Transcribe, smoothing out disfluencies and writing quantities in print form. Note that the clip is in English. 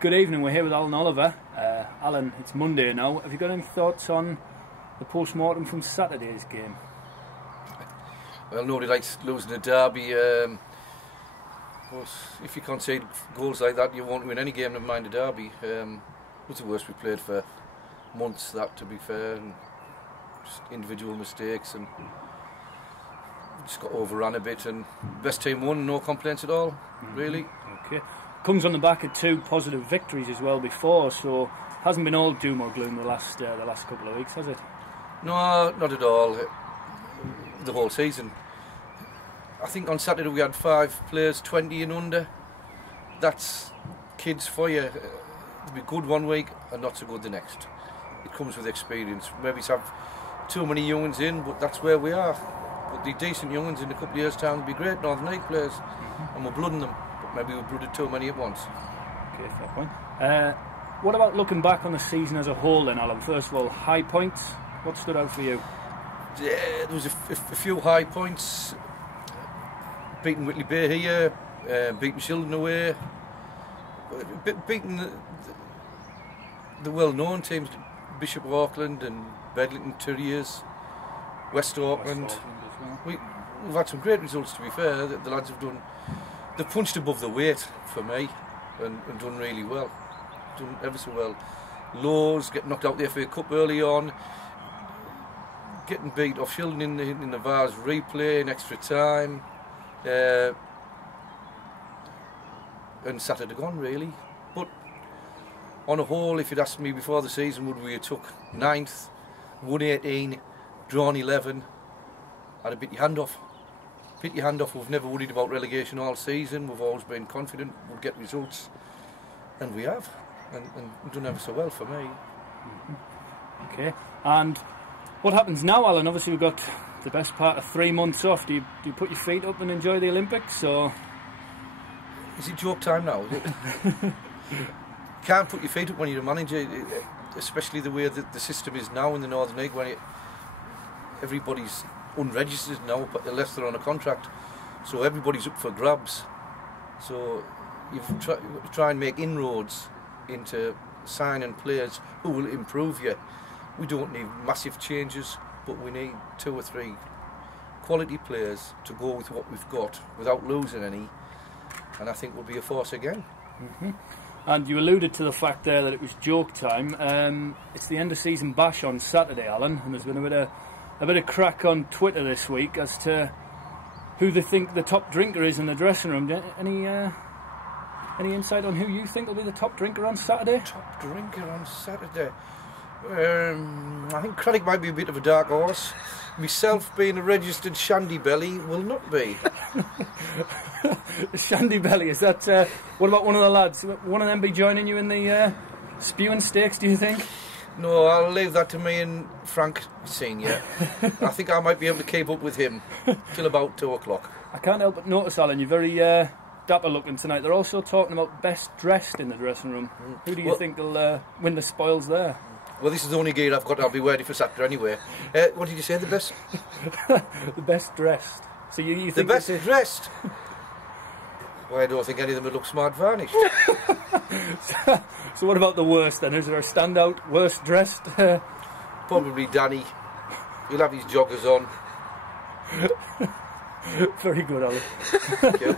Good evening, we're here with Allan Oliver. Allan, it's Monday now. Have you got any thoughts on the post-mortem from Saturday's game? Well, nobody likes losing a derby. If you concede goals like that, you won't win any game, never mind a derby. It was the worst we played for months, that, to be fair, and just individual mistakes, and just got overrun a bit, and best team won, no complaints at all, really. Okay. Comes on the back of 2 positive victories as well before, so hasn't been all doom or gloom the last couple of weeks, has it? No, not at all. The whole season. I think on Saturday we had 5 players 20 and under. That's kids for you. It'll be good one week and not so good the next. It comes with experience. Maybe it's have too many young ones in, but that's where we are. But the decent young ones in a couple of years' time will be great Northern League players, and we're blooding them. But maybe we've blooded too many at once. Okay, fair point. What about looking back on the season as a whole then, Allan? First of all, high points. What stood out for you? Yeah, there was a few high points. Beating Whitley Bay here, beating Shildon away, beating the well-known teams, Bishop Auckland and Bedlington Terriers, West Auckland. We've had some great results, to be fair. The lads have done, they've punched above the weight for me and done really well, done ever so well. Lows, getting knocked out the FA Cup early on, getting beat off Shildon in the Vars replay in extra time. And Saturday gone, really. But on a whole, if you'd asked me before the season, would we have took 9th, won 18, drawn 11, I'd have bit your hand off. Bit your hand off. We've never worried about relegation all season. We've always been confident we'll get results, and we have, and done ever so well for me. Okay, and what happens now, Allan? Obviously we've got the best part of 3 months off. Do you put your feet up and enjoy the Olympics, or is it joke time now? Can't put your feet up when you're a manager, especially the way that the system is now in the Northern League, when everybody's unregistered now, unless they're on a contract, so everybody's up for grabs. So you try and make inroads into signing players who will improve you. We don't need massive changes, but we need 2 or 3 quality players to go with what we've got without losing any, and I think we'll be a force again. And you alluded to the fact there that it was joke time. It's the end of season bash on Saturday, Allan, and there's been a bit of crack on Twitter this week as to who they think the top drinker is in the dressing room. Any insight on who you think will be the top drinker on Saturday? Top drinker on Saturday? I think Craddock might be a bit of a dark horse. Myself, being a registered shandy belly, will not be. Shandy belly, is that... what about one of the lads? One of them be joining you in the spewing stakes, do you think? No, I'll leave that to me and Frank Senior. I think I might be able to keep up with him till about 2 o'clock. I can't help but notice, Allan, you're very dapper looking tonight. They're also talking about best dressed in the dressing room. Who do you think will win the spoils there? Well, this is the only gear I've got. I'll be ready for Saturday anyway. What did you say? The best? The best dressed. So you think the best dressed? Well, I don't think any of them would look smart varnished. So what about the worst then? Is there a standout worst dressed? Probably Danny. He'll have his joggers on. Very good, Allan. Thank you.